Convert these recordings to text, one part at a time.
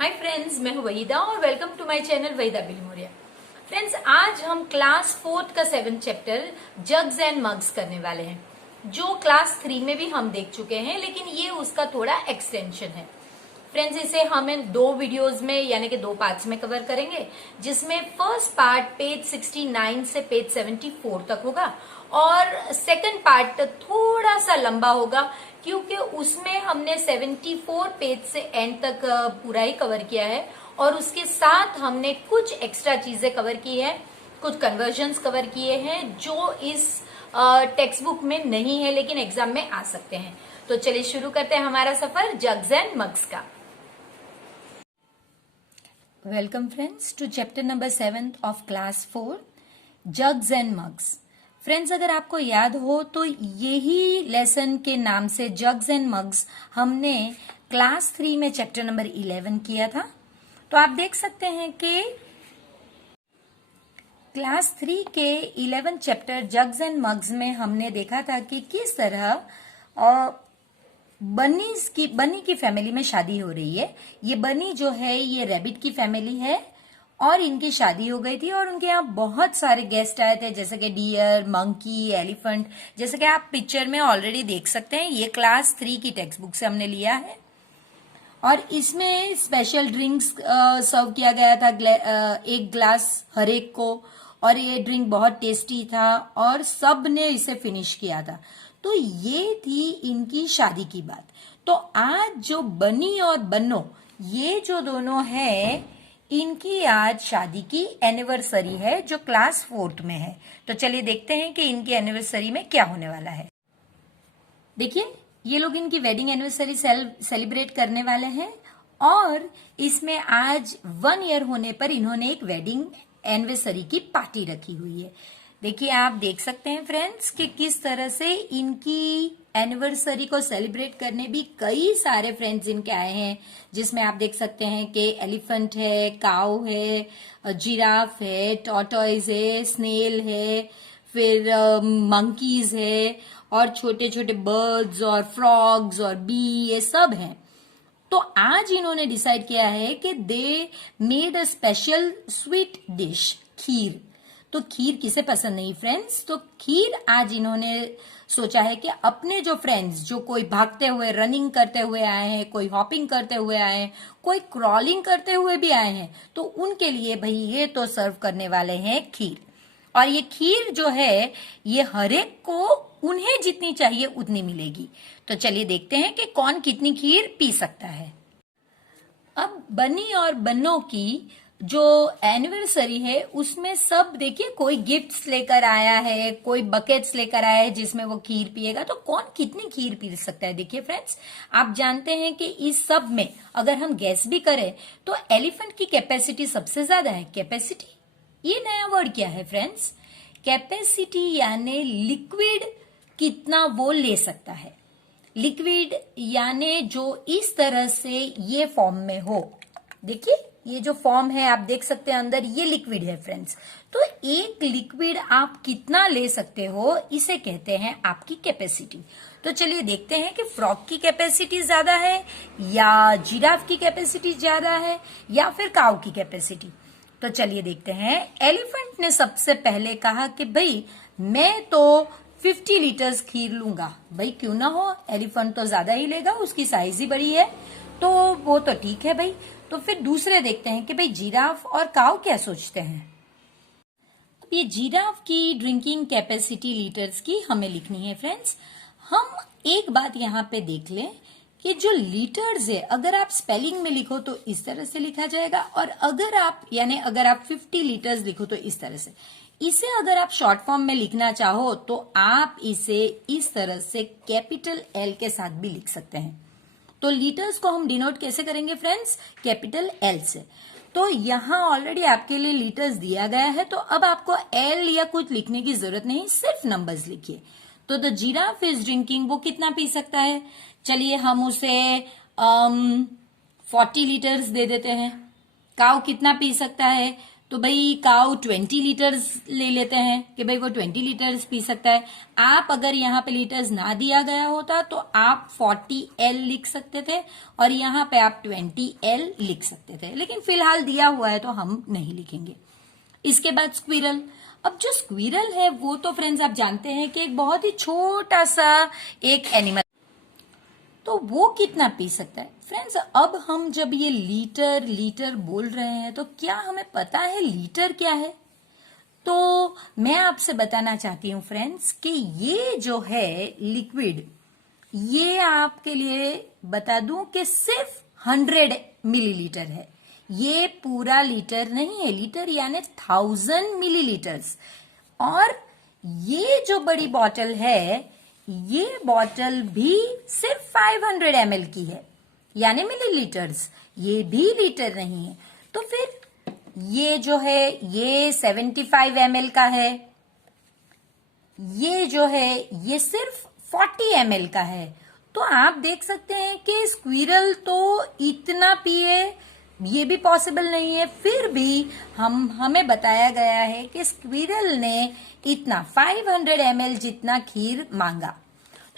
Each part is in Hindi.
हाय फ्रेंड्स, मैं हूं वहीदा और welcome to my channel Waheeda Bilimoria. Friends, आज हम क्लास 4 का 7th chapter jugs and mugs करने वाले हैं, जो क्लास 3 में भी हम देख चुके हैं, लेकिन ये उसका थोड़ा एक्सटेंशन है। फ्रेंड्स, इसे हम इन 2 वीडियोस में यानी कि 2 पार्ट्स में कवर करेंगे, जिसमें फर्स्ट पार्ट पेज 69 से पेज 74 तक होगा और सेकंड पार्ट थोड़ा सा लंबा होगा, क्योंकि उसमें हमने 74 पेज से एंड तक पूरा ही कवर किया है और उसके साथ हमने कुछ एक्स्ट्रा चीजें कवर की है, कुछ कन्वर्जन्स कवर किए हैं जो इस टेक्स्ट बुक में नहीं है लेकिन एग्जाम में आ सकते हैं। तो चलिए शुरू करते हैं हमारा सफर जग्स एंड मग्स का। Welcome friends to chapter number 7 of class 4 jugs and mugs. Friends, अगर आपको याद हो तो यही लेसन के नाम से जग्स एंड मग्स हमने क्लास 3 में चैप्टर नंबर 11 किया था। तो आप देख सकते हैं कि क्लास 3 के 11 चैप्टर जग्स एंड मग्स में हमने देखा था कि किस तरह बनी की फैमिली में शादी हो रही है। ये बनी जो है ये रैबिट की फैमिली है और इनकी शादी हो गई थी और उनके यहाँ बहुत सारे गेस्ट आए थे, जैसे कि डियर, मंकी, एलिफेंट, जैसे कि आप पिक्चर में ऑलरेडी देख सकते हैं। ये क्लास 3 की टेक्स्ट बुक से हमने लिया है और इसमें स्पेशल ड्रिंक्स सर्व किया गया था, एक ग्लास हर एक को, और ये ड्रिंक बहुत टेस्टी था और सब ने इसे फिनिश किया था। तो ये थी इनकी शादी की बात। तो आज जो बनी और बन्नो, ये जो दोनों है, इनकी आज शादी की एनिवर्सरी है जो क्लास 4 में है। तो चलिए देखते हैं कि इनकी एनिवर्सरी में क्या होने वाला है। देखिए, ये लोग इनकी वेडिंग एनिवर्सरी सेलिब्रेट करने वाले हैं और इसमें आज 1 ईयर होने पर इन्होंने एक वेडिंग एनिवर्सरी की पार्टी रखी हुई है। देखिए, आप देख सकते हैं फ्रेंड्स कि किस तरह से इनकी एनिवर्सरी को सेलिब्रेट करने भी कई सारे फ्रेंड्स इनके आए हैं, जिसमें आप देख सकते हैं कि एलिफेंट है, काऊ है, जिराफ है, टॉर्टॉइज है, स्नेल है, फिर मंकीज है और छोटे छोटे बर्ड्स और फ्रॉग्स और बी, ये सब हैं। तो आज इन्होंने डिसाइड किया है कि they made a special sweet dish, kheer. तो खीर किसे पसंद नहीं फ्रेंड्स? तो खीर आज इन्होंने सोचा है कि अपने जो फ्रेंड्स, जो कोई भागते हुए, रनिंग करते हुए आए हैं, कोई हॉपिंग करते हुए आए हैं, कोई क्रॉलिंग करते हुए भी आए हैं, तो उनके लिए भाई ये तो सर्व करने वाले हैं खीर। और ये खीर जो है ये हर एक को उन्हें जितनी चाहिए उतनी मिलेगी। तो चलिए देखते हैं कि कौन कितनी खीर पी सकता है। अब बनी और बन्नो की जो एनिवर्सरी है उसमें सब देखिए, कोई गिफ्ट्स लेकर आया है, कोई बकेट्स लेकर आया है जिसमें वो खीर पिएगा। तो कौन कितनी खीर पी सकता है? देखिए फ्रेंड्स, आप जानते हैं कि इस सब में अगर हम गैस भी करें तो एलिफेंट की कैपेसिटी सबसे ज्यादा है। कैपेसिटी, ये नया वर्ड क्या है फ्रेंड्स? कैपेसिटी यानी लिक्विड कितना वो ले सकता है। लिक्विड यानी जो इस तरह से ये फॉर्म में हो। देखिए, ये जो फॉर्म है आप देख सकते हैं अंदर, ये लिक्विड है फ्रेंड्स। तो एक लिक्विड आप कितना ले सकते हो, इसे कहते हैं आपकी कैपेसिटी। तो चलिए देखते हैं कि फ्रॉग की कैपेसिटी ज्यादा है या जिराफ की कैपेसिटी ज्यादा है या फिर काऊ की कैपेसिटी। तो चलिए देखते हैं। एलिफेंट ने सबसे पहले कहा कि भाई मैं तो 50 लीटर्स खीर लूंगा। भाई क्यों ना हो, एलिफेंट तो ज्यादा ही लेगा, उसकी साइज ही बड़ी है, तो वो तो ठीक है भाई। तो फिर दूसरे देखते हैं कि भाई जिराफ और काऊ क्या सोचते हैं। अब ये जिराफ की ड्रिंकिंग कैपेसिटी लीटर्स की हमें लिखनी है फ्रेंड्स। हम एक बात यहाँ पे देख लें कि जो लीटर्स है, अगर आप स्पेलिंग में लिखो तो इस तरह से लिखा जाएगा, और अगर आप 50 लीटर्स लिखो तो इस तरह से। इसे अगर आप शॉर्ट फॉर्म में लिखना चाहो तो आप इसे इस तरह से कैपिटल एल के साथ भी लिख सकते हैं। तो लीटर्स को हम डिनोट कैसे करेंगे फ्रेंड्स? कैपिटल एल से। तो यहाँ ऑलरेडी आपके लिए लीटर्स दिया गया है, तो अब आपको एल या कुछ लिखने की जरूरत नहीं, सिर्फ नंबर्स लिखिए। तो द जिराफ इज ड्रिंकिंग, वो कितना पी सकता है? चलिए हम उसे 40 लीटर्स दे देते हैं। काऊ कितना पी सकता है? तो भाई काउ 20 लीटर्स ले लेते हैं कि भाई वो 20 लीटर्स पी सकता है। आप अगर यहाँ पे लीटर्स ना दिया गया होता तो आप 40L लिख सकते थे और यहाँ पे आप 20L लिख सकते थे, लेकिन फिलहाल दिया हुआ है तो हम नहीं लिखेंगे। इसके बाद स्क्विरल। अब जो स्क्विरल है वो तो फ्रेंड्स आप जानते हैं कि एक बहुत ही छोटा सा एक एनिमल, तो वो कितना पी सकता है फ्रेंड्स। अब हम जब ये लीटर लीटर बोल रहे हैं तो क्या हमें पता है लीटर क्या है? तो मैं आपसे बताना चाहती हूँ फ्रेंड्स कि ये जो है लिक्विड, ये आपके लिए बता दूं कि सिर्फ 100 मिलीलीटर है। ये पूरा लीटर नहीं है, लीटर यानी 1000 मिलीलीटर्स। और ये जो बड़ी बॉटल है, ये बॉटल भी सिर्फ 500 ml की है, यानी मिलीलीटर्स, ये भी लीटर नहीं है। तो फिर ये जो है ये 75 ml का है, ये जो है ये सिर्फ 40 ml का है। तो आप देख सकते हैं कि स्क्विरल तो इतना पिए ये भी पॉसिबल नहीं है, फिर भी हमें बताया गया है कि स्क्विरल ने इतना 500 ml जितना खीर मांगा।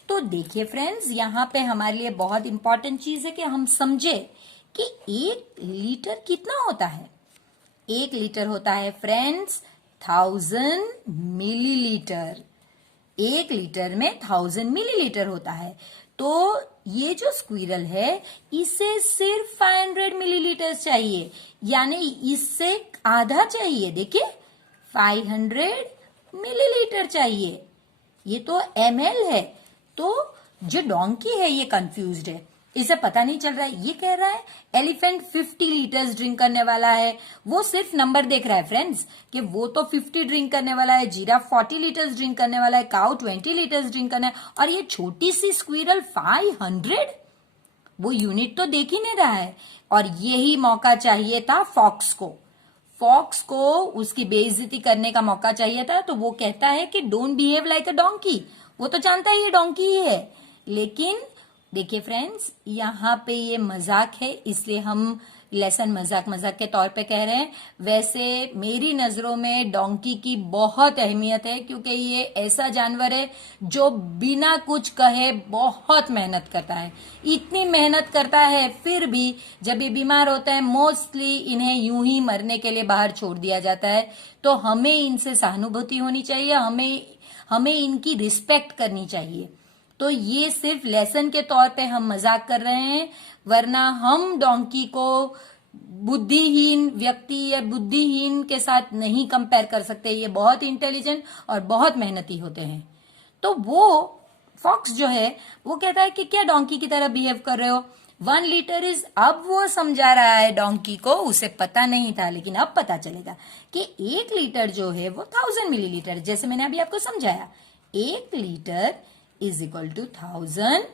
तो देखिए फ्रेंड्स, यहाँ पे हमारे लिए बहुत इंपॉर्टेंट चीज है कि हम समझे कि 1 लीटर कितना होता है। 1 लीटर होता है फ्रेंड्स 1000 मिलीलीटर। 1 लीटर में 1000 मिलीलीटर होता है। तो ये जो स्क्विरल है इसे सिर्फ 500 मिलीलीटर चाहिए, यानी इससे आधा चाहिए। देखिए 500 मिलीलीटर चाहिए, ये तो ml है। तो जो डोंकी है ये कंफ्यूज्ड है, इसे पता नहीं चल रहा है। ये कह रहा है एलिफेंट 50 लीटर्स ड्रिंक करने वाला है, वो सिर्फ नंबर देख रहा है फ्रेंड्स कि वो तो 50 ड्रिंक करने वाला है, जिराफ 40 लीटर्स ड्रिंक करने वाला है, काउ 20 लीटर्स ड्रिंक करना है, और ये छोटी सी स्क्विरल 500, वो यूनिट तो देख ही नहीं रहा है। और यही मौका चाहिए था फॉक्स को। फॉक्स को उसकी बेइज्जती करने का मौका चाहिए था, तो वो कहता है कि don't behave like a donkey. वो तो जानता है ये डोंकी ही है, लेकिन देखिए फ्रेंड्स यहाँ पे ये मजाक है, इसलिए हम लेसन मजाक मजाक के तौर पे कह रहे हैं। वैसे मेरी नजरों में डोंकी की बहुत अहमियत है, क्योंकि ये ऐसा जानवर है जो बिना कुछ कहे बहुत मेहनत करता है। इतनी मेहनत करता है फिर भी जब ये बीमार होता है मोस्टली इन्हें यूं ही मरने के लिए बाहर छोड़ दिया जाता है। तो हमें इनसे सहानुभूति होनी चाहिए, हमें इनकी रिस्पेक्ट करनी चाहिए। तो ये सिर्फ लेसन के तौर पे हम मजाक कर रहे हैं, वरना हम डोंकी को बुद्धिहीन व्यक्ति या बुद्धिहीन के साथ नहीं कंपेयर कर सकते। ये बहुत इंटेलिजेंट और बहुत मेहनती होते हैं। तो वो फॉक्स जो है वो कहता है कि क्या डोंकी की तरह बिहेव कर रहे हो। 1 लीटर इज, अब वो समझा रहा है डोंकी को, उसे पता नहीं था लेकिन अब पता चलेगा कि 1 लीटर जो है वो 1000 मिलीलीटर, जैसे मैंने अभी आपको समझाया 1 litre is equal to 1000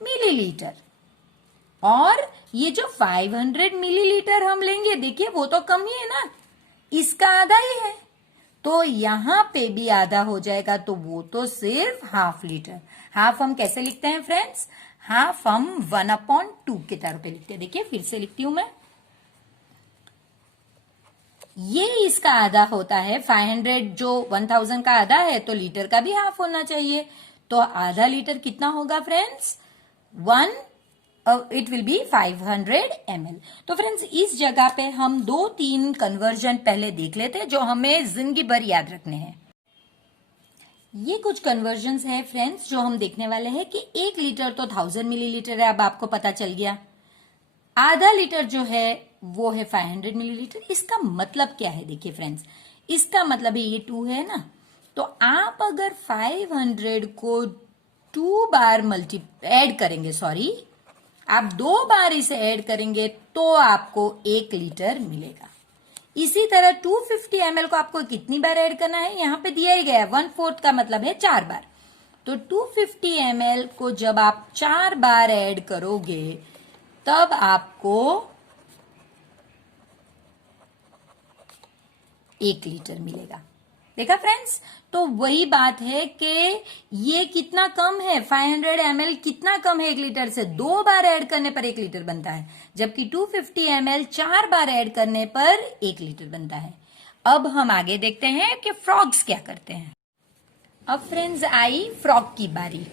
millilitre. और ये जो 500 मिलीलीटर हम लेंगे, देखिए वो तो कम ही है ना, इसका आधा ही है, तो यहां पे भी आधा हो जाएगा, तो वो तो सिर्फ हाफ लीटर। हाफ हम कैसे लिखते हैं फ्रेंड्स? हाफ हम 1/2 के तरह पे लिखते हैं। देखिए फिर से लिखती हूं मैं, ये इसका आधा होता है। 500 जो 1000 का आधा है तो लीटर का भी हाफ होना चाहिए। तो आधा लीटर कितना होगा friends? 1, it will be 500 ml। तो फ्रेंड्स इस जगह पे हम 2-3 कन्वर्जन पहले देख लेते हैं जो हमें जिंदगी भर याद रखने हैं। ये कुछ कन्वर्जन है फ्रेंड्स जो हम देखने वाले हैं कि 1 लीटर तो 1000 मिलीलीटर है, अब आपको पता चल गया। आधा लीटर जो है वो है 500 मिलीलीटर। इसका मतलब क्या है? देखिए फ्रेंड्स, इसका मतलब ये 2 है ना, तो आप अगर 500 को 2 बार ऐड करेंगे, सॉरी आप 2 बार इसे ऐड करेंगे तो आपको 1 लीटर मिलेगा। इसी तरह 250 ml को आपको कितनी बार ऐड करना है, यहां पे दिया ही गया है 1/4 का मतलब है 4 बार। तो 250 ml को जब आप 4 बार ऐड करोगे तब आपको 1 लीटर मिलेगा। देखा फ्रेंड्स, तो वही बात है कि ये कितना कम है, 500 ml कितना कम है 1 लीटर से, 2 बार ऐड करने पर 1 लीटर बनता है, जबकि 250 ml 4 बार ऐड करने पर 1 लीटर बनता है। अब हम आगे देखते हैं कि फ्रॉग्स क्या करते हैं। अब फ्रेंड्स आई फ्रॉग की बारी।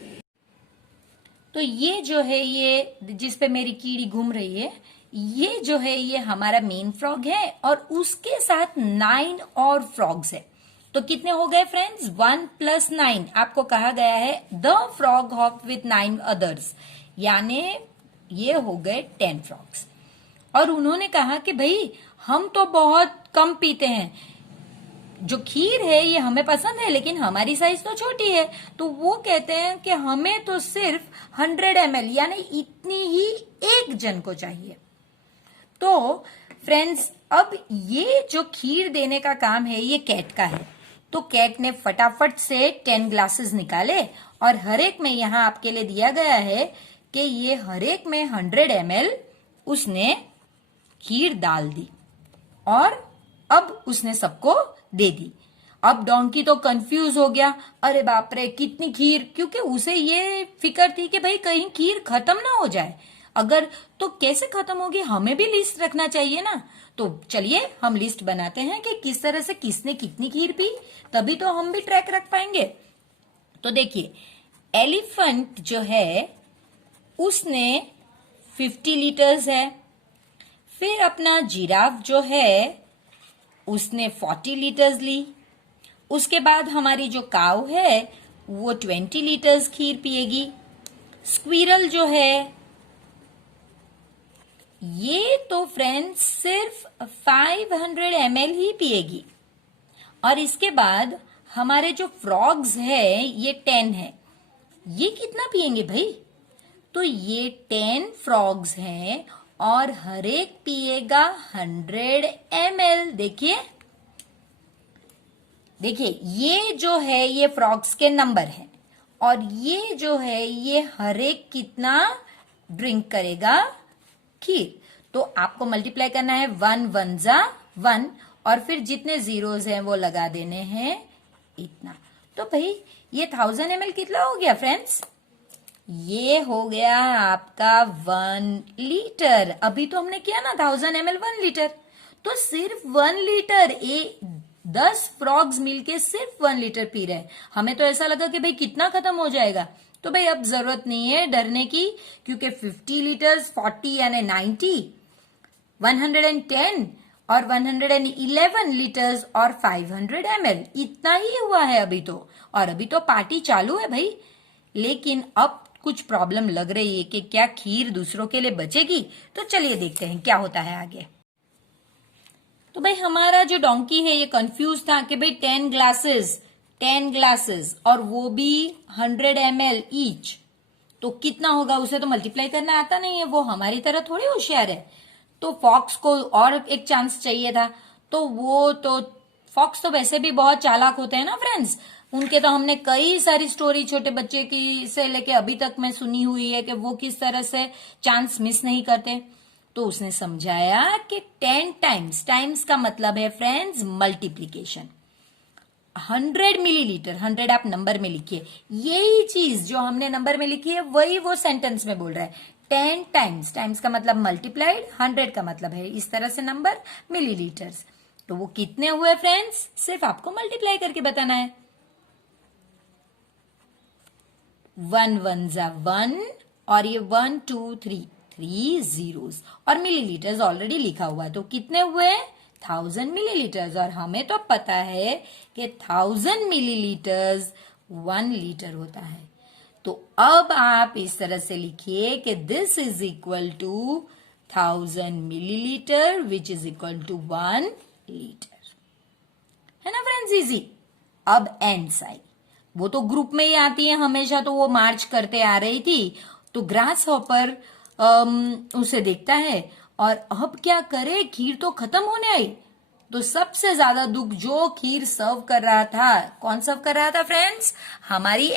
तो ये जो है, ये जिस पे मेरी कीड़ी घूम रही है, ये जो है ये हमारा मेन फ्रॉग है और उसके साथ 9 और फ्रॉग्स है। तो कितने हो गए फ्रेंड्स? 1 + 9। आपको कहा गया है the frog hop with 9 others, यानी ये हो गए 10 फ्रॉग्स। और उन्होंने कहा कि भाई हम तो बहुत कम पीते हैं, जो खीर है ये हमें पसंद है, लेकिन हमारी साइज तो छोटी है। तो वो कहते हैं कि हमें तो सिर्फ 100 ml यानी इतनी ही एक जन को चाहिए। तो फ्रेंड्स, अब ये जो खीर देने का काम है ये कैट का है। तो कैट ने फटाफट से 10 ग्लासेस निकाले और हर एक में यहां आपके लिए दिया गया है कि ये हर एक में 100 ml उसने खीर डाल दी और अब उसने सबको दे दी। अब डोंकी तो कंफ्यूज हो गया, अरे बाप रे कितनी खीर, क्योंकि उसे ये फिक्र थी कि भाई कहीं खीर खत्म ना हो जाए, अगर तो कैसे खत्म होगी, हमें भी लिस्ट रखना चाहिए ना। तो चलिए हम लिस्ट बनाते हैं कि किस तरह से किसने कितनी खीर पी, तभी तो हम भी ट्रैक रख पाएंगे। तो देखिए, एलिफेंट जो है उसने 50 लीटर्स है, फिर अपना जिराफ जो है उसने 40 लीटर्स ली, उसके बाद हमारी जो काऊ है वो 20 लीटर्स खीर पिएगी, स्क्विरल जो है ये तो फ्रेंड्स सिर्फ 500 ml ही पिएगी, और इसके बाद हमारे जो फ्रॉग्स है ये 10 है, ये कितना पिएंगे भाई? तो ये 10 फ्रॉग्स हैं और हर एक पिएगा 100 ml। देखिए देखिए, ये जो है ये फ्रॉग्स के नंबर है और ये जो है ये हर एक कितना ड्रिंक करेगा खीर। तो आपको मल्टीप्लाई करना है, 1 1 जा 1 और फिर जितने जीरोस हैं वो लगा देने हैं इतना। तो भाई ये 1000 ml कितना हो गया फ्रेंड्स? ये हो गया आपका 1 लीटर। अभी तो हमने किया ना 1000 ml 1 लीटर, तो सिर्फ 1 लीटर 10 फ्रॉग्स मिलके सिर्फ 1 लीटर पी रहे हैं। हमें तो ऐसा लगा कि भाई कितना खत्म हो जाएगा, तो भाई अब जरूरत नहीं है डरने की, क्योंकि 50 लीटर्स 40 यानी 90, 110 और 111 लीटर्स और 500 ml इतना ही हुआ है अभी तो, और अभी तो पार्टी चालू है भाई। लेकिन अब कुछ प्रॉब्लम लग रही है कि क्या खीर दूसरों के लिए बचेगी। तो चलिए देखते हैं क्या होता है आगे। तो भाई हमारा जो डोंकी है ये कंफ्यूज था कि भाई 10 ग्लासेस और वो भी 100 ml ईच, तो कितना होगा, उसे तो मल्टीप्लाई करना आता नहीं है, वो हमारी तरह थोड़ी होशियार है। तो फॉक्स को और एक चांस चाहिए था, तो फॉक्स तो वैसे भी बहुत चालाक होते हैं ना फ्रेंड्स, उनके तो हमने कई सारी स्टोरी छोटे बच्चे की से लेके अभी तक मैं सुनी हुई है कि वो किस तरह से चांस मिस नहीं करते। तो उसने समझाया कि 10 टाइम्स का मतलब है फ्रेंड्स मल्टीप्लीकेशन। 100 मिलीलीटर, 100 आप नंबर में लिखिए, यही चीज जो हमने नंबर में लिखी है वही वो सेंटेंस में बोल रहा है। 10 टाइम्स का मतलब मल्टीप्लाइड, 100 का मतलब है इस तरह से नंबर मिलीलीटर्स। तो वो कितने हुए फ्रेंड्स, सिर्फ आपको मल्टीप्लाई करके बताना है। 1 1 जा 1 और ये 1 2 3 जीरोस और मिलीलीटर्स ऑलरेडी लिखा हुआ है, तो कितने हुए 1000 मिलीलीटर्स, और हमें तो पता है कि 1000 मिलीलीटर्स 1 लीटर होता है। तो अब आप इस तरह से लिखिए कि this is equal to 1000 millilitre which is equal to 1 litre, है ना फ्रेंड्स, इजी। अब एंड्स आई, वो तो ग्रुप में ही आती है हमेशा, तो वो मार्च करते आ रही थी। तो ग्रास हॉपर उसे देखता है और अब क्या करे, खीर तो खत्म होने आई। तो सबसे ज्यादा दुख जो खीर सर्व कर रहा था, कौन सर्व कर रहा था फ्रेंड्स, हमारी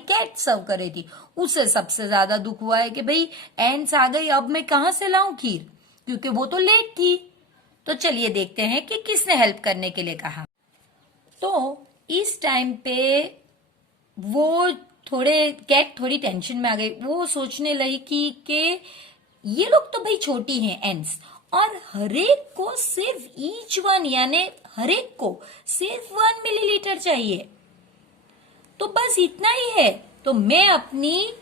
कैट सर्व कर रही थी, उसे सबसे ज्यादा दुख हुआ है कि भाई एंड्स आ गई, अब मैं कहां से लाऊं खीर, क्योंकि वो तो लेट थी। तो चलिए देखते हैं कि किसने हेल्प करने के लिए कहा। तो इस टाइम पे वो कैट थोड़ी टेंशन में आ गई। वो सोचने लगी कि ये लोग तो भाई छोटी हैं एंड्स, और हरेक को सिर्फ ईच वन यानी हरेक को सिर्फ 1 मिलीलीटर चाहिए, तो बस इतना ही है, तो मैं अपनी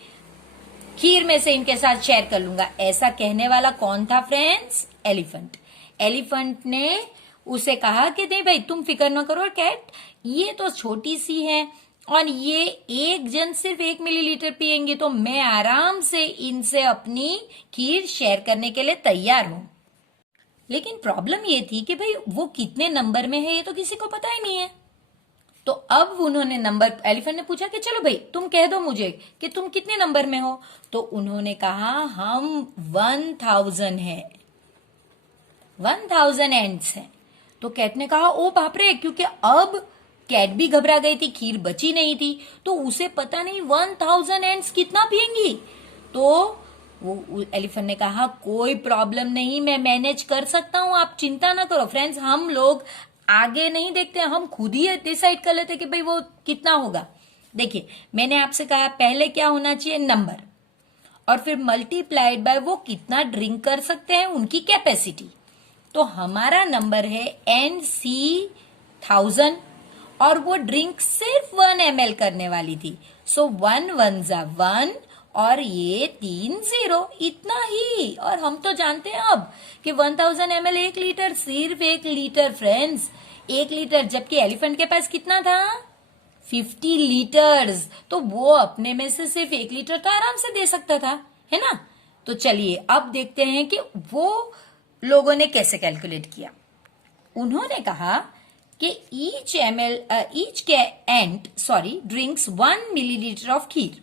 खीर में से इनके साथ शेयर कर लूंगा। ऐसा कहने वाला कौन था फ्रेंड्स? एलिफेंट। एलिफेंट ने उसे कहा कि नहीं भाई तुम फिक्र न करो कैट, ये तो छोटी सी है और ये एक जन सिर्फ 1 मिलीलीटर पियेंगे, तो मैं आराम से इनसे अपनी खीर शेयर करने के लिए तैयार हूं। लेकिन प्रॉब्लम ये थी कि भाई वो कितने नंबर में है ये तो किसी को पता ही नहीं है। तो अब उन्होंने नंबर, एलिफेंट ने पूछा कि चलो भाई तुम कह दो मुझे कि तुम कितने नंबर में हो। तो उन्होंने कहा हम 1000 है, 1000 एंड्स हैं। तो कैट ने कहा ओ बाप रे, क्योंकि अब कैट भी घबरा गई थी, खीर बची नहीं थी, तो उसे पता नहीं 1000 एंड्स कितना पियेंगी। तो वो एलिफेंट ने कहा कोई प्रॉब्लम नहीं, मैं मैनेज कर सकता हूं, आप चिंता ना करो। फ्रेंड्स, हम लोग आगे नहीं देखते, हम खुद ही डिसाइड कर लेते कि भाई वो कितना होगा। देखिए मैंने आपसे कहा पहले क्या होना चाहिए, नंबर, और फिर मल्टीप्लाइड बाय वो कितना ड्रिंक कर सकते हैं, उनकी कैपेसिटी। तो हमारा नंबर है NC1000 और वो ड्रिंक सिर्फ 1 ml करने वाली थी। सो 1 1 जा 1 और ये 3 0, इतना ही। और हम तो जानते हैं अब कि 1000 ml 1 लीटर, सिर्फ 1 लीटर फ्रेंड्स, 1 लीटर, जबकि एलिफेंट के पास कितना था 50 लीटर्स, तो वो अपने में से सिर्फ 1 लीटर तो आराम से दे सकता था, है ना। तो चलिए अब देखते हैं कि वो लोगों ने कैसे कैलकुलेट किया। उन्होंने कहा कि each ant drinks 1 millilitre of kheer.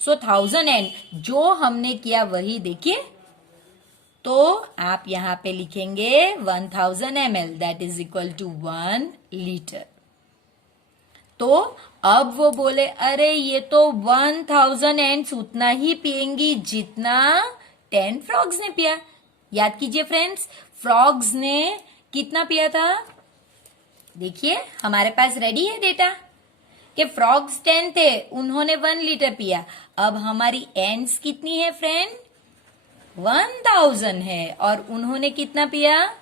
So 1000 and जो हमने किया वही देखिए, तो आप यहां पे लिखेंगे 1000 ml that is equal to 1 litre. तो अब वो बोले अरे ये तो 1000 एंड्स उतना ही पिएंगी जितना 10 फ्रॉग्स ने पिया। याद कीजिए फ्रेंड्स, फ्रॉग्स ने कितना पिया था, देखिए हमारे पास रेडी है डेटा कि फ्रॉग्स 10 थे, उन्होंने 1 लीटर पिया। अब हमारी एंड्स कितनी है फ्रेंड, 1000 है, और उन्होंने कितना पिया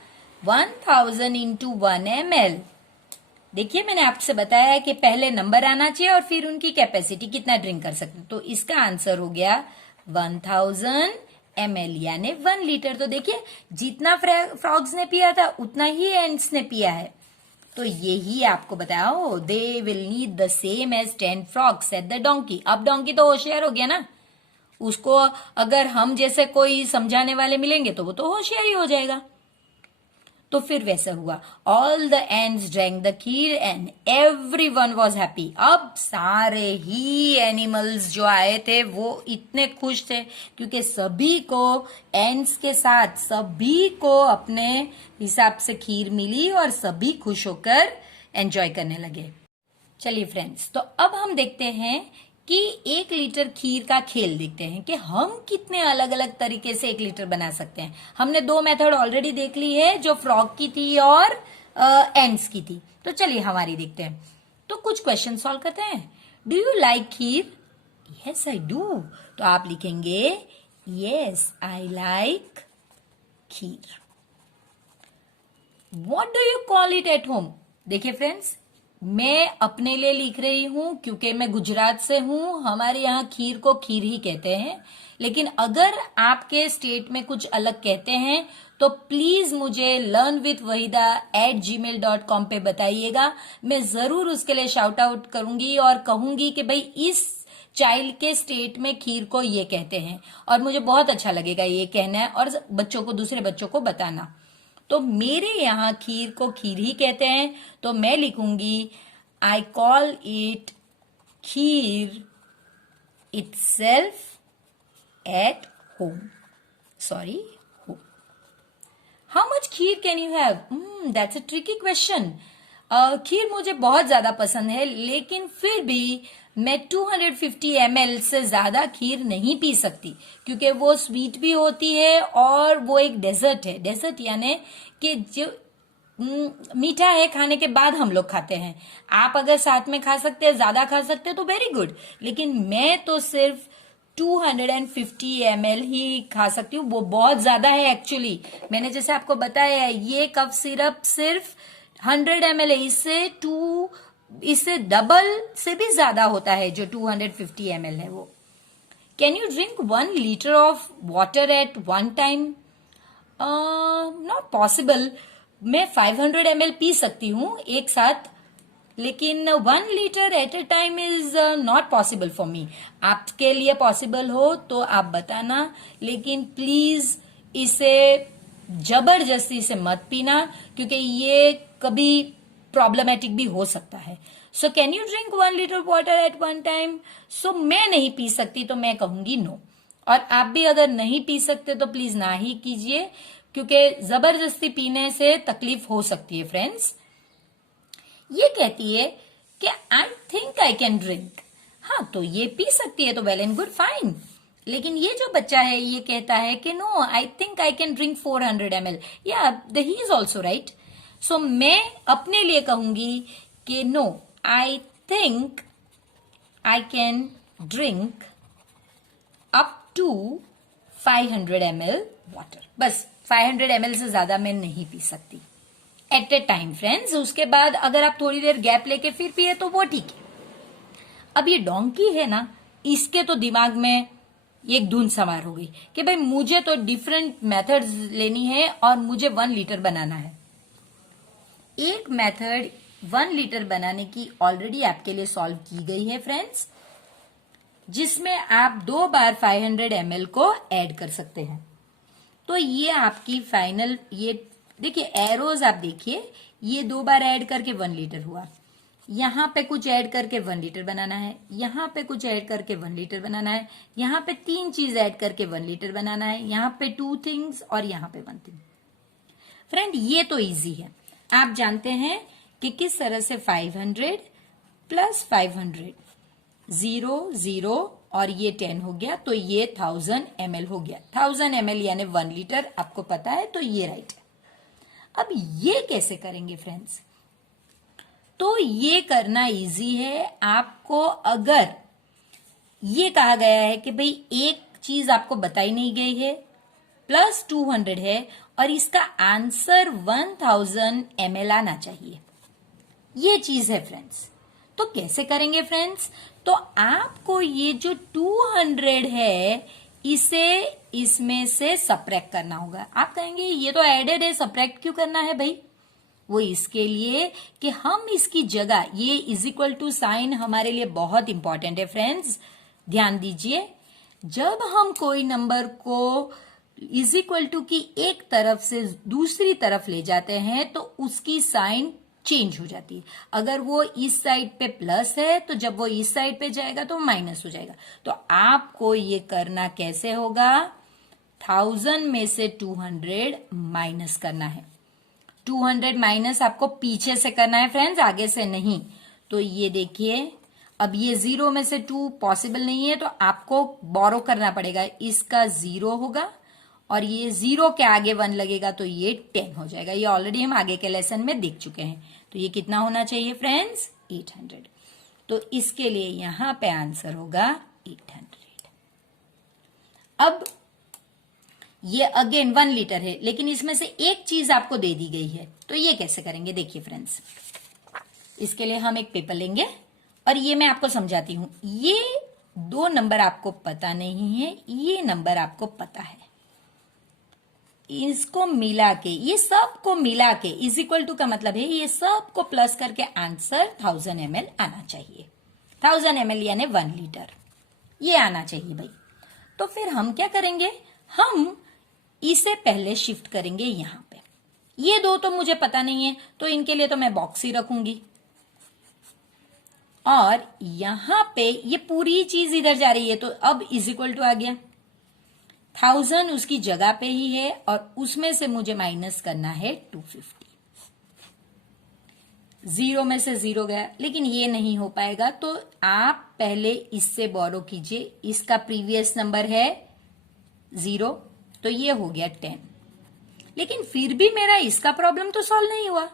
1000 इंटू 1 ml। देखिए मैंने आपसे बताया है कि पहले नंबर आना चाहिए और फिर उनकी कैपेसिटी कितना ड्रिंक कर सकते, तो इसका आंसर हो गया 1000 ml यानी 1 लीटर। तो देखिए जितना फ्रॉग्स ने पिया था उतना ही एंड्स ने पिया है। तो यही आपको बताओ, they will need the same as 10 frogs at the donkey. अब डोंकी तो होशियार हो गया ना, उसको अगर हम जैसे कोई समझाने वाले मिलेंगे तो वो तो होशियार ही हो जाएगा। तो फिर वैसा हुआ, all the ends drank the kheer and everyone was happy. अब सारे ही एनिमल्स जो आए थे वो इतने खुश थे क्योंकि सभी को एंड्स के साथ सभी को अपने हिसाब से खीर मिली और सभी खुश होकर एंजॉय करने लगे। चलिए फ्रेंड्स, तो अब हम देखते हैं कि 1 लीटर खीर का खेल देखते हैं कि हम कितने अलग अलग तरीके से 1 लीटर बना सकते हैं। हमने 2 मेथड ऑलरेडी देख ली है, जो फ्रॉग की थी और एंड्स की थी। तो चलिए हमारी देखते हैं। तो कुछ क्वेश्चन सॉल्व करते हैं। Do you like kheer? Yes I do. तो आप लिखेंगे yes I like kheer. What do you call it at home? देखिए फ्रेंड्स, मैं अपने लिए लिख रही हूं क्योंकि मैं गुजरात से हूं, हमारे यहाँ खीर को खीर ही कहते हैं। लेकिन अगर आपके स्टेट में कुछ अलग कहते हैं तो प्लीज मुझे learnwithwahida@gmail.com पे बताइएगा। मैं जरूर उसके लिए शाउट आउट करूंगी और कहूंगी कि भाई इस चाइल्ड के स्टेट में खीर को ये कहते हैं, और मुझे बहुत अच्छा लगेगा ये कहना और बच्चों को, दूसरे बच्चों को बताना। तो मेरे यहाँ खीर को खीर ही कहते हैं, तो मैं लिखूंगी I call it kheer itself at home. Sorry, home. How much kheer can you have? That's a tricky question. Kheer मुझे बहुत ज्यादा पसंद है, लेकिन फिर भी मैं 250 ml से ज्यादा खीर नहीं पी सकती क्योंकि वो स्वीट भी होती है और वो एक डेजर्ट है। डेजर्ट यानी कि जो मीठा है, खाने के बाद हम लोग खाते हैं। आप अगर साथ में खा सकते हैं, ज्यादा खा सकते हैं तो वेरी गुड, लेकिन मैं तो सिर्फ 250 ml ही खा सकती हूँ। वो बहुत ज्यादा है एक्चुअली। मैंने जैसे आपको बताया है, ये कफ सिरप सिर्फ 100 ml है, इससे डबल से भी ज्यादा होता है जो 250 ml है वो। Can you drink 1 liter of water at one time? Not possible. मैं 500 ml पी सकती हूँ एक साथ, लेकिन 1 liter at a time is not possible for me. आपके लिए पॉसिबल हो तो आप बताना, लेकिन प्लीज इसे जबरदस्ती से मत पीना, क्योंकि ये कभी प्रॉब्लमेटिक भी हो सकता है। So can you drink 1 liter water at one time? So मैं नहीं पी सकती, तो मैं कहूंगी नो। और आप भी अगर नहीं पी सकते तो प्लीज ना ही कीजिए, क्योंकि जबरदस्ती पीने से तकलीफ हो सकती है फ्रेंड्स। ये कहती है कि आई थिंक आई कैन ड्रिंक। हाँ, तो ये पी सकती है तो वेल एंड गुड, फाइन। लेकिन ये जो बच्चा है ये कहता है कि no, I think I can drink 400 ml। या he is also right. So मैं अपने लिए कहूंगी कि no, I think I can drink up to 500 ml water. बस 500 ml से ज्यादा मैं नहीं पी सकती एट ए टाइम फ्रेंड्स। उसके बाद अगर आप थोड़ी देर गैप लेके फिर पिए तो वो ठीक है। अब ये डोंकी है ना, इसके तो दिमाग में एक धुन सवार हो गई कि भाई मुझे तो डिफरेंट मेथड्स लेनी है और मुझे 1 liter बनाना है। एक मेथड 1 liter बनाने की ऑलरेडी आपके लिए सॉल्व की गई है फ्रेंड्स, जिसमें आप 2 बार 500 ml को ऐड कर सकते हैं। तो ये आपकी फाइनल, ये देखिए एरोज आप देखिए, ये 2 बार ऐड करके 1 liter हुआ। यहां पे कुछ ऐड करके 1 liter बनाना है, यहां पे कुछ ऐड करके 1 liter बनाना है, यहां पे 3 चीज ऐड करके 1 liter बनाना है, यहां पे 2 थिंग्स और यहां पे 1 थिंग। फ्रेंड ये तो इजी है, आप जानते हैं कि किस तरह से 500 प्लस 500, 0 0 और ये 10 हो गया, तो ये 1000 ml हो गया। 1000 ml यानी 1 liter आपको पता है, तो ये राइट है। अब ये कैसे करेंगे फ्रेंड्स? तो ये करना इजी है आपको। अगर ये कहा गया है कि भाई एक चीज आपको बताई नहीं गई है, प्लस 200 है और इसका आंसर 1000 ml आना चाहिए, ये चीज है फ्रेंड्स। तो कैसे करेंगे फ्रेंड्स? तो आपको ये जो 200 है इसे इसमें से सब्ट्रैक्ट करना होगा। आप कहेंगे ये तो एडेड है, सब्ट्रैक्ट क्यों करना है भाई? वो इसके लिए कि हम इसकी जगह, ये इज इक्वल टू साइन हमारे लिए बहुत इंपॉर्टेंट है फ्रेंड्स, ध्यान दीजिए। जब हम कोई नंबर को इज इक्वल टू की एक तरफ से दूसरी तरफ ले जाते हैं तो उसकी साइन चेंज हो जाती है। अगर वो इस साइड पे प्लस है तो जब वो इस साइड पे जाएगा तो माइनस हो जाएगा। तो आपको ये करना कैसे होगा? 1000 में से 200 माइनस करना है। 200 माइनस आपको पीछे से करना है फ्रेंड्स, आगे से नहीं। तो ये देखिए, अब ये 0 में से 2 पॉसिबल नहीं है, तो आपको बोरो करना पड़ेगा। इसका 0 होगा और ये 0 के आगे 1 लगेगा तो ये 10 हो जाएगा। ये ऑलरेडी हम आगे के लेसन में देख चुके हैं। तो ये कितना होना चाहिए फ्रेंड्स? 800। तो इसके लिए यहां पे आंसर होगा 800। अब ये अगेन 1 liter है, लेकिन इसमें से एक चीज आपको दे दी गई है, तो ये कैसे करेंगे? देखिए फ्रेंड्स, इसके लिए हम एक पेपर लेंगे और ये मैं आपको समझाती हूं। ये 2 नंबर आपको पता नहीं है, ये नंबर आपको पता है। इसको मिला के, ये सब को मिला के, इज इक्वल टू का मतलब है ये सब को प्लस करके आंसर 1000 ml आना चाहिए। 1000 ml यानी 1 liter, ये आना चाहिए भाई। तो फिर हम क्या करेंगे? हम इसे पहले शिफ्ट करेंगे यहां पे। ये 2 तो मुझे पता नहीं है, तो इनके लिए तो मैं बॉक्स ही रखूंगी। और यहां पे ये पूरी चीज इधर जा रही है, तो अब इज इक्वल टू आ गया। 1000 उसकी जगह पे ही है और उसमें से मुझे माइनस करना है 250। 0 में से 0 गया, लेकिन ये नहीं हो पाएगा, तो आप पहले इससे बोरो कीजिए। इसका प्रीवियस नंबर है 0, तो ये हो गया 10। लेकिन फिर भी मेरा इसका प्रॉब्लम तो सॉल्व नहीं हुआ।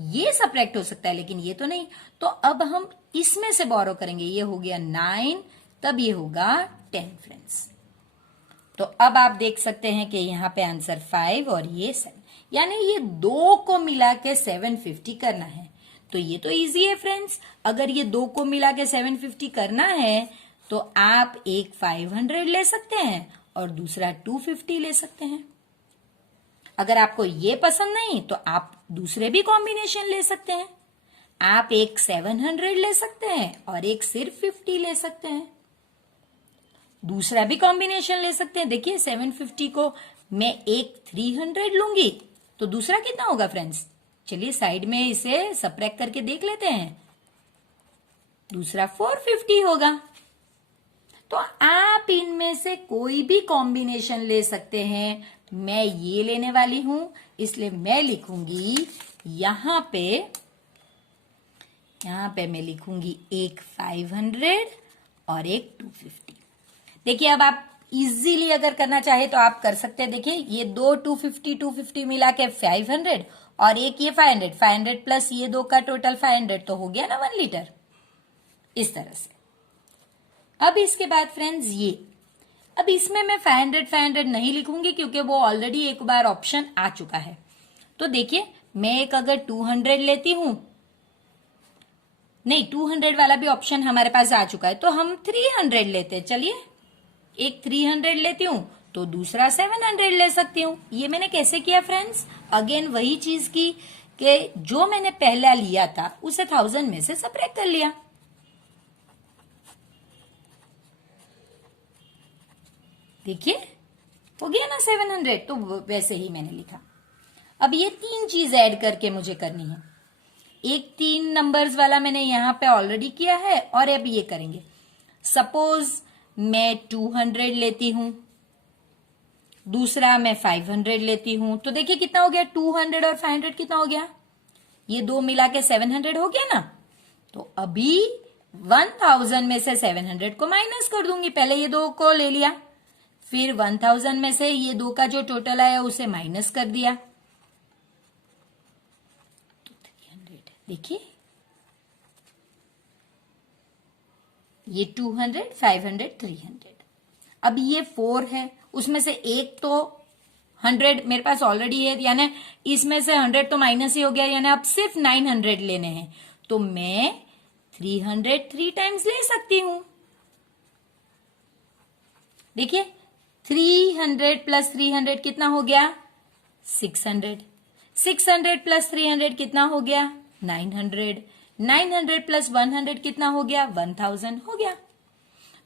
ये सब्ट्रैक्ट हो सकता है लेकिन ये तो नहीं। तो अब हम इसमें से बोरो करेंगे। ये हो गया 9, तब ये होगा 10 फ्रेंड्स। तो अब आप देख सकते हैं कि यहाँ पे आंसर 5 और ये 7, यानी ये दो को मिला के 750 करना है। तो ये तो इजी है फ्रेंड्स। अगर ये दो को मिला के 750 करना है तो आप एक 500 ले सकते हैं और दूसरा 250 ले सकते हैं। अगर आपको ये पसंद नहीं तो आप दूसरे भी कॉम्बिनेशन ले सकते हैं। आप एक 700 ले सकते हैं और एक सिर्फ 50 ले सकते हैं। दूसरा भी कॉम्बिनेशन ले सकते हैं। देखिए 750 को मैं एक 300 लूंगी तो दूसरा कितना होगा फ्रेंड्स? चलिए साइड में इसे सब्ट्रैक्ट करके देख लेते हैं। दूसरा 450 होगा। तो आप इनमें से कोई भी कॉम्बिनेशन ले सकते हैं। मैं ये लेने वाली हूं, इसलिए मैं लिखूंगी यहां पे मैं लिखूंगी एक 500 और एक 250। देखिए अब आप इजीली अगर करना चाहे तो आप कर सकते हैं। देखिए ये दो 250 मिला के 500 और एक ये 500 प्लस ये दो का टोटल 500 तो हो गया ना 1 लीटर। इस तरह से। अब इसके बाद फ्रेंड्स अब इसमें मैं 500 नहीं लिखूंगी क्योंकि वो ऑलरेडी एक बार ऑप्शन आ चुका है। तो देखिए मैं एक अगर 200 लेती हूं, नहीं 200 वाला भी ऑप्शन हमारे पास आ चुका है, तो हम 300 लेते हैं। चलिए एक 300 लेती हूं तो दूसरा 700 ले सकती हूं। ये मैंने कैसे किया फ्रेंड्स? अगेन वही चीज की कि जो मैंने पहला लिया था उसे 1000 में से सब्ट्रैक्ट कर लिया। देखिए हो गया ना 700, तो वैसे ही मैंने लिखा। अब ये 3 चीज ऐड करके मुझे करनी है। एक 3 नंबर्स वाला मैंने यहां पे ऑलरेडी किया है और अब ये करेंगे। सपोज मैं 200 लेती हूं, दूसरा मैं 500 लेती हूं, तो देखिए कितना हो गया? 200 और 500 कितना हो गया? ये दो मिला के 700 हो गया ना। तो अभी 1000 में से 700 को माइनस कर दूंगी। पहले ये दो को ले लिया, फिर 1000 में से ये दो का जो टोटल आया उसे माइनस कर दिया। तो 300 देखिए ये 200, 500, 300। अब ये 4 है, उसमें से एक तो 100 मेरे पास ऑलरेडी है, यानी इसमें से 100 तो माइनस ही हो गया, यानी अब सिर्फ 900 लेने हैं। तो मैं 300 3 टाइम्स ले सकती हूं। देखिए 300 प्लस 300 कितना हो गया? 600। 600 प्लस 300 कितना हो गया? 900। 900 प्लस 100 कितना हो गया? 1000 हो गया।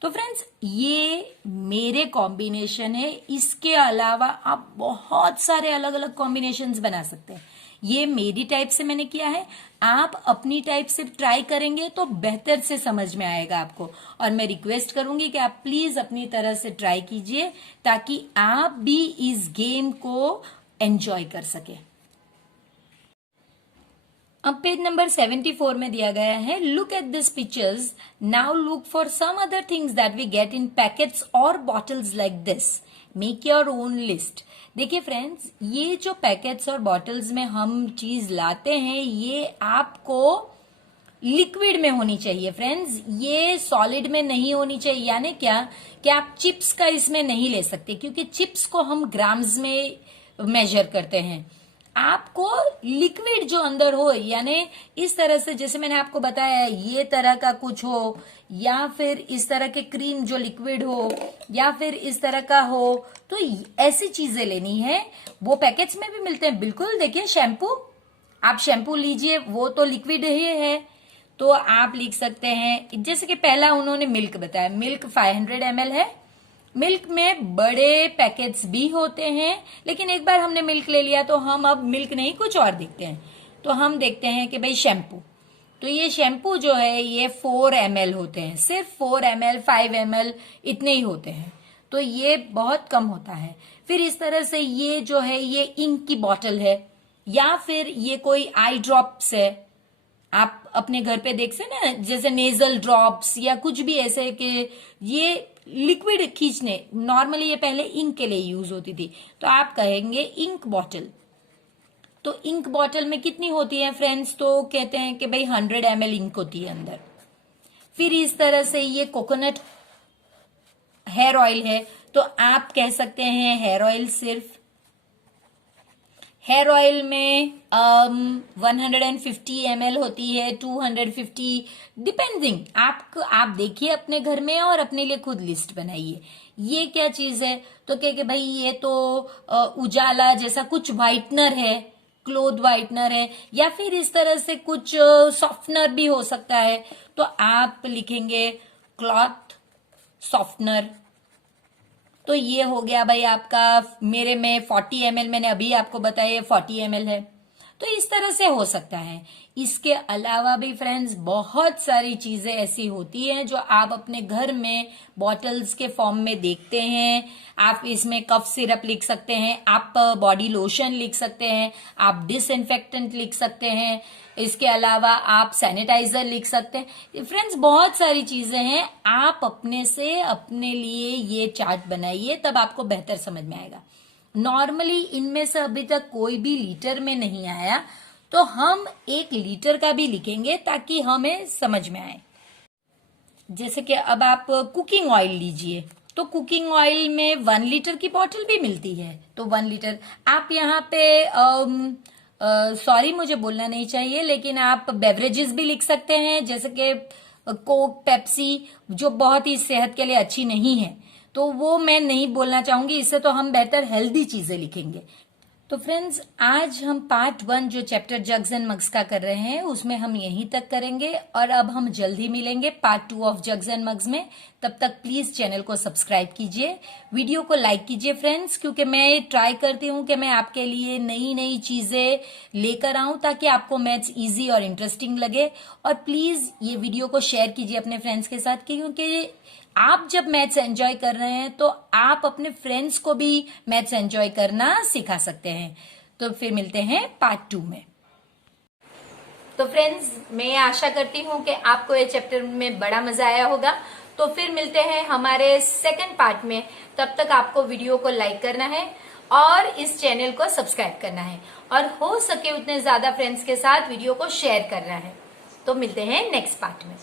तो फ्रेंड्स ये मेरे कॉम्बिनेशन है। इसके अलावा आप बहुत सारे अलग अलग कॉम्बिनेशंस बना सकते हैं। ये मेरी टाइप से मैंने किया है, आप अपनी टाइप से ट्राई करेंगे तो बेहतर से समझ में आएगा आपको। और मैं रिक्वेस्ट करूंगी कि आप प्लीज अपनी तरह से ट्राई कीजिए ताकि आप भी इस गेम को एंजॉय कर सके। अब पेज नंबर 74 में दिया गया है, look at this pictures, now look for some other things that we get in packets और bottles like this, make your own list. देखिए फ्रेंड्स ये जो पैकेट्स और बॉटल्स में हम चीज लाते हैं ये आपको लिक्विड में होनी चाहिए फ्रेंड्स, ये सॉलिड में नहीं होनी चाहिए। यानी क्या कि आप चिप्स का इसमें नहीं ले सकते क्योंकि चिप्स को हम ग्राम्स में मेजर करते हैं। आपको लिक्विड जो अंदर हो, यानी इस तरह से जैसे मैंने आपको बताया ये तरह का कुछ हो, या फिर इस तरह के क्रीम जो लिक्विड हो, या फिर इस तरह का हो, तो ऐसी चीजें लेनी है। वो पैकेट्स में भी मिलते हैं बिल्कुल। देखिए शैम्पू, आप शैम्पू लीजिए, वो तो लिक्विड ही है। तो आप लिख सकते हैं जैसे कि पहला उन्होंने मिल्क बताया, मिल्क 500 ml है। मिल्क में बड़े पैकेट्स भी होते हैं, लेकिन एक बार हमने मिल्क ले लिया तो हम अब मिल्क नहीं कुछ और देखते हैं। तो हम देखते हैं कि भाई शैम्पू, तो ये शैम्पू जो है ये 4 ml होते हैं, सिर्फ 4 ml 5 ml इतने ही होते हैं, तो ये बहुत कम होता है। फिर इस तरह से ये जो है ये इंक की बॉटल है, या फिर ये कोई आई ड्रॉप्स है। आप अपने घर पे देख से ना जैसे नेजल ड्रॉप्स या कुछ भी ऐसे कि ये लिक्विड खींचने, नॉर्मली ये पहले इंक के लिए यूज होती थी, तो आप कहेंगे इंक बॉटल। तो इंक बॉटल में कितनी होती है फ्रेंड्स, तो कहते हैं कि भाई 100 ml इंक होती है अंदर। फिर इस तरह से ये कोकोनट हेयर ऑयल है, तो आप कह सकते हैं हेयर ऑयल सिर्फ। हेयर ऑयल में 150 ml होती है, 250, डिपेंडिंग। आप देखिए अपने घर में और अपने लिए खुद लिस्ट बनाइए। ये क्या चीज है, तो कह भाई ये तो उजाला जैसा कुछ व्हाइटनर है, क्लोथ व्हाइटनर है, या फिर इस तरह से कुछ सॉफ्टनर भी हो सकता है, तो आप लिखेंगे क्लॉथ सॉफ्टनर। तो ये हो गया भाई आपका, मेरे में 40 ml, मैंने अभी आपको बताया 40 ml है, तो इस तरह से हो सकता है। इसके अलावा भी फ्रेंड्स बहुत सारी चीजें ऐसी होती हैं जो आप अपने घर में बॉटल्स के फॉर्म में देखते हैं। आप इसमें कफ सिरप लिख सकते हैं, आप बॉडी लोशन लिख सकते हैं, आप डिसइंफेक्टेंट लिख सकते हैं, इसके अलावा आप सैनिटाइजर लिख सकते हैं। फ्रेंड्स बहुत सारी चीजें हैं, आप अपने से अपने लिए ये चार्ट बनाइए, तब आपको बेहतर समझ में आएगा। नॉर्मली इनमें से अभी तक कोई भी लीटर में नहीं आया, तो हम 1 लीटर का भी लिखेंगे ताकि हमें समझ में आए। जैसे कि अब आप कुकिंग ऑयल लीजिए, तो कुकिंग ऑयल में 1 लीटर की बॉटल भी मिलती है, तो 1 लीटर आप यहाँ पे सॉरी मुझे बोलना नहीं चाहिए, लेकिन आप बेवरेजेस भी लिख सकते हैं, जैसे कि कोक, पेप्सी, जो बहुत ही सेहत के लिए अच्छी नहीं है, तो वो मैं नहीं बोलना चाहूंगी। इससे तो हम बेहतर हेल्दी चीजें लिखेंगे। तो फ्रेंड्स आज हम पार्ट 1 जो चैप्टर जग्स एंड मग्स का कर रहे हैं उसमें हम यहीं तक करेंगे, और अब हम जल्दी मिलेंगे part 2 of jugs and mugs में। तब तक प्लीज चैनल को सब्सक्राइब कीजिए, वीडियो को लाइक कीजिए फ्रेंड्स, क्योंकि मैं ट्राई करती हूँ कि मैं आपके लिए नई नई चीजें लेकर आऊं ताकि आपको मैथ्स इजी और इंटरेस्टिंग लगे। और प्लीज ये वीडियो को शेयर कीजिए अपने फ्रेंड्स के साथ, क्योंकि आप जब मैथ्स एंजॉय कर रहे हैं तो आप अपने फ्रेंड्स को भी मैथ्स एंजॉय करना सिखा सकते हैं। तो फिर मिलते हैं पार्ट 2 में। तो फ्रेंड्स मैं आशा करती हूँ कि आपको ये चैप्टर में बड़ा मजा आया होगा। तो फिर मिलते हैं हमारे सेकंड पार्ट में। तब तक आपको वीडियो को लाइक करना है और इस चैनल को सब्सक्राइब करना है, और हो सके उतने ज्यादा फ्रेंड्स के साथ वीडियो को शेयर करना है। तो मिलते हैं नेक्स्ट पार्ट में।